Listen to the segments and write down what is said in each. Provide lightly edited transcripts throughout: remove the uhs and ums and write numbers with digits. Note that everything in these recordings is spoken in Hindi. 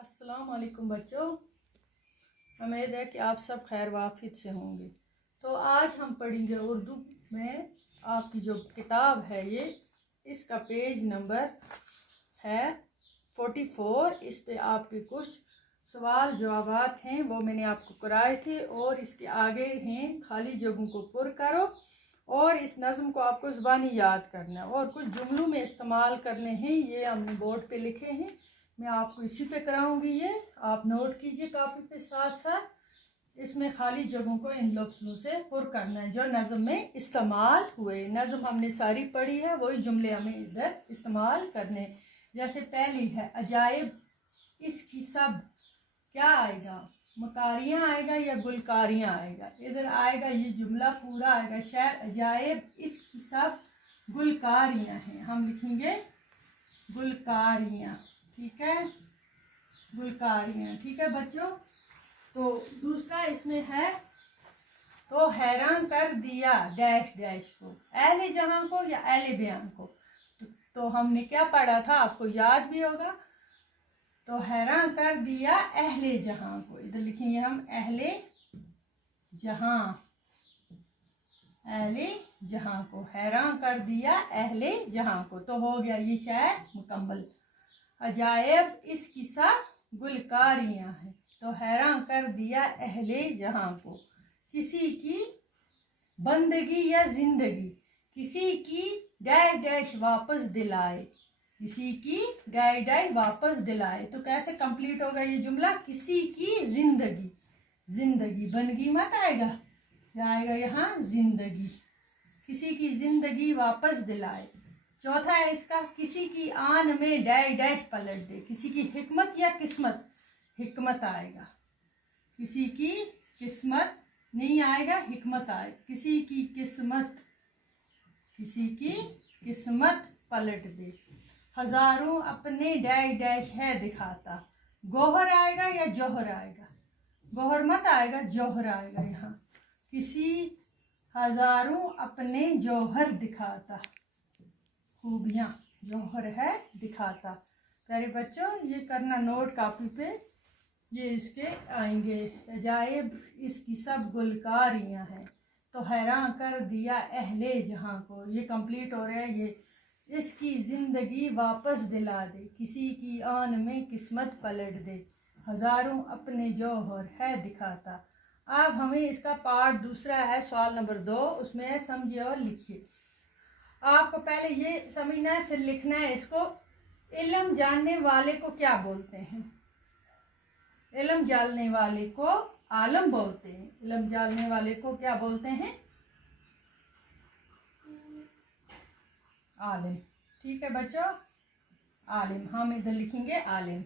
अस्सलाम वालेकुम बच्चों, उम्मीद है कि आप सब खैर वाफियत से होंगे। तो आज हम पढ़ेंगे उर्दू में आपकी जो किताब है ये इसका पेज नंबर है 44। इस पे आपके कुछ सवाल जवाबात हैं वो मैंने आपको कराए थे और इसके आगे हैं खाली जगहों को पुर करो और इस नज़्म को आपको ज़ुबानी याद करना है और कुछ जुमलों में इस्तेमाल करने हैं। ये हमने बोर्ड पे लिखे हैं, मैं आपको इसी पे कराऊंगी। ये आप नोट कीजिए कॉपी पे, साथ साथ इसमें खाली जगहों को इन लफ्ज़ों से पुर करना है जो नज़्म में इस्तेमाल हुए। नज़्म हमने सारी पढ़ी है, वही जुमले हमें इधर इस्तेमाल करने। जैसे पहली है अजायब, इसकी सब क्या आएगा? मकारियाँ आएगा या गुलकारियाँ आएगा? इधर आएगा ये जुमला पूरा आएगा। शायर अजायब इसकी सब गुलकारियाँ हैं, हम लिखेंगे गुलकारियाँ, ठीक है, गुलकारियाँ, ठीक है बच्चों। तो दूसरा इसमें है तो हैरान कर दिया डैश डैश को, अहले जहां को या अहले बयान को। तो हमने क्या पढ़ा था आपको याद भी होगा। तो हैरान कर दिया अहले जहां को, इधर लिखेंगे हम अहले जहां, अहले जहां को, हैरान कर दिया अहले जहां को। तो हो गया ये शायर मुकम्मल। अजायब इसकी सब गुलकारियां हैं, तो हैरान कर दिया अहले जहां को। किसी की बंदगी या जिंदगी, किसी की डैश डैश वापस दिलाए, किसी की डैश डैश वापस दिलाए। तो कैसे कंप्लीट होगा ये जुमला? किसी की जिंदगी, जिंदगी बंदगी मत आएगा, जाएगा यहाँ जिंदगी, किसी की जिंदगी वापस दिलाए। चौथा है इसका किसी की आन में डैश डैश पलट दे, किसी की हिकमत या किस्मत, हिकमत आएगा, किसी की किस्मत नहीं आएगा, हिकमत आएगा। किसी की किस्मत, किसी की किस्मत पलट दे। हजारों अपने डैश डैश है दिखाता, गोहर आएगा या जौहर आएगा? गोहर मत आएगा, जौहर आएगा यहाँ। किसी हजारों अपने जौहर दिखाता, खूबियाँ जौहर है दिखाता। प्यारे बच्चों ये करना नोट कॉपी पे, ये इसके आएंगे। अजायब इसकी सब गुलकारियाँ हैं, तो हैरान कर दिया अहले जहां को, ये कंप्लीट हो रहा है। ये इसकी जिंदगी वापस दिला दे, किसी की आन में किस्मत पलट दे, हजारों अपने जौहर है दिखाता। अब हमें इसका पार्ट दूसरा है, सवाल नंबर 2, उसमें है समझिए और लिखिए। आपको पहले ये समझना है फिर लिखना है इसको। इल्म जानने वाले को क्या बोलते हैं? इल्म जानने वाले को आलम बोलते हैं। इल्म जानने वाले को क्या बोलते हैं? आलिम, ठीक है बच्चों, आलिम, हम इधर लिखेंगे आलिम।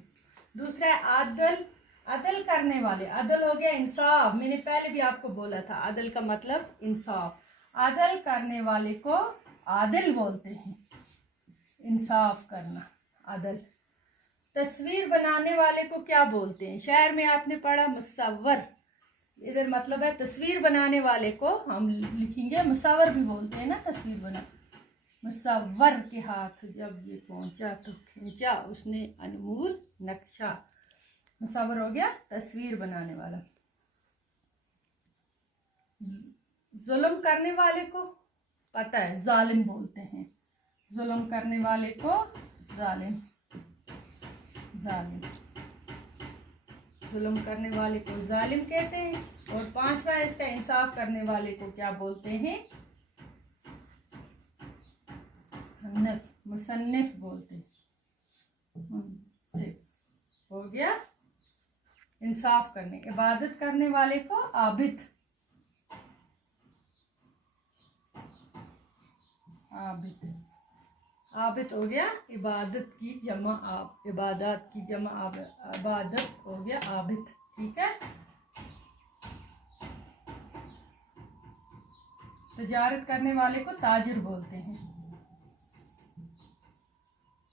दूसरा है आदल, अदल करने वाले, अदल हो गया इंसाफ, मैंने पहले भी आपको बोला था अदल का मतलब इंसाफ। अदल करने वाले को आदिल बोलते हैं, इंसाफ करना, अदल। तस्वीर बनाने वाले को क्या बोलते हैं? शायर में आपने पढ़ा मुसव्वर, इधर मतलब है तस्वीर बनाने वाले को हम लिखेंगे मुसव्वर भी बोलते हैं ना, तस्वीर बना। मुसव्वर के हाथ जब ये पहुंचा तो खींचा उसने अनमोल नक्शा, मुसव्वर हो गया तस्वीर बनाने वाला। जुल्म करने वाले को पता है जालिम बोलते हैं, जुल्म करने वाले को जालिम, जालिम, जुल्म करने वाले को जालिम कहते हैं। और पांचवा इसका इंसाफ करने वाले को क्या बोलते हैं? मुसन्निफ, मुसन्निफ बोलते हैं। हो गया इंसाफ करने। इबादत करने वाले को आबिद, आबिद, आबिद हो गया इबादत की जमा, इबादत की जमा इबादत हो गया आबिद, ठीक है। तजारत करने वाले को ताजिर बोलते हैं।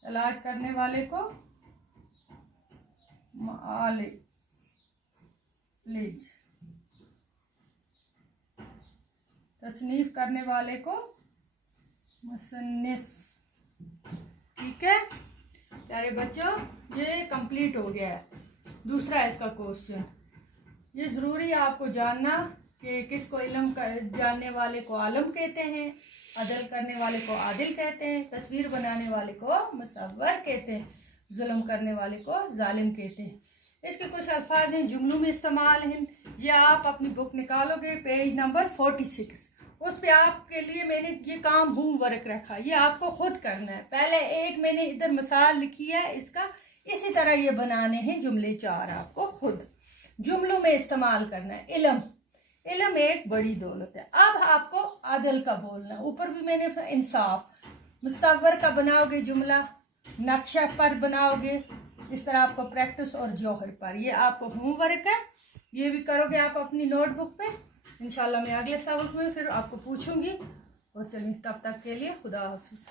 इलाज करने वाले को मालिज, तसनीफ करने वाले को मुसन्निफ, ठीक है। प्यारे बच्चों ये कंप्लीट हो गया है। दूसरा है इसका क्वेश्चन, ये ज़रूरी है आपको जानना कि किसको इल्म जानने वाले को आलम कहते हैं, अदल करने वाले को आदिल कहते हैं, तस्वीर बनाने वाले को मुसव्वर कहते हैं, जुल्म करने वाले को जालिम कहते हैं। इसके कुछ अल्फाज हैं, जुमलों में इस्तेमाल हैं। ये आप अपनी बुक निकालोगे पेज नंबर 46, उस पे आपके लिए मैंने ये काम होमवर्क रखा, ये आपको खुद करना है। पहले एक मैंने इधर मिसाल लिखी है इसका, इसी तरह ये बनाने हैं जुमले 4 आपको खुद जुमलों में इस्तेमाल करना है। इल्म, इल्म एक बड़ी दौलत है। अब आपको आदल का बोलना है, ऊपर भी मैंने इंसाफ, मुसव्वर का बनाओगे जुमला, नक्शा पर बनाओगे, इस तरह आपको प्रैक्टिस, और जौहर पर, ये आपको होमवर्क है, ये भी करोगे आप अपनी नोटबुक पे। इंशाल्लाह मैं अगले सबक में फिर आपको पूछूंगी। और चलिए तब तक के लिए खुदा हाफिज।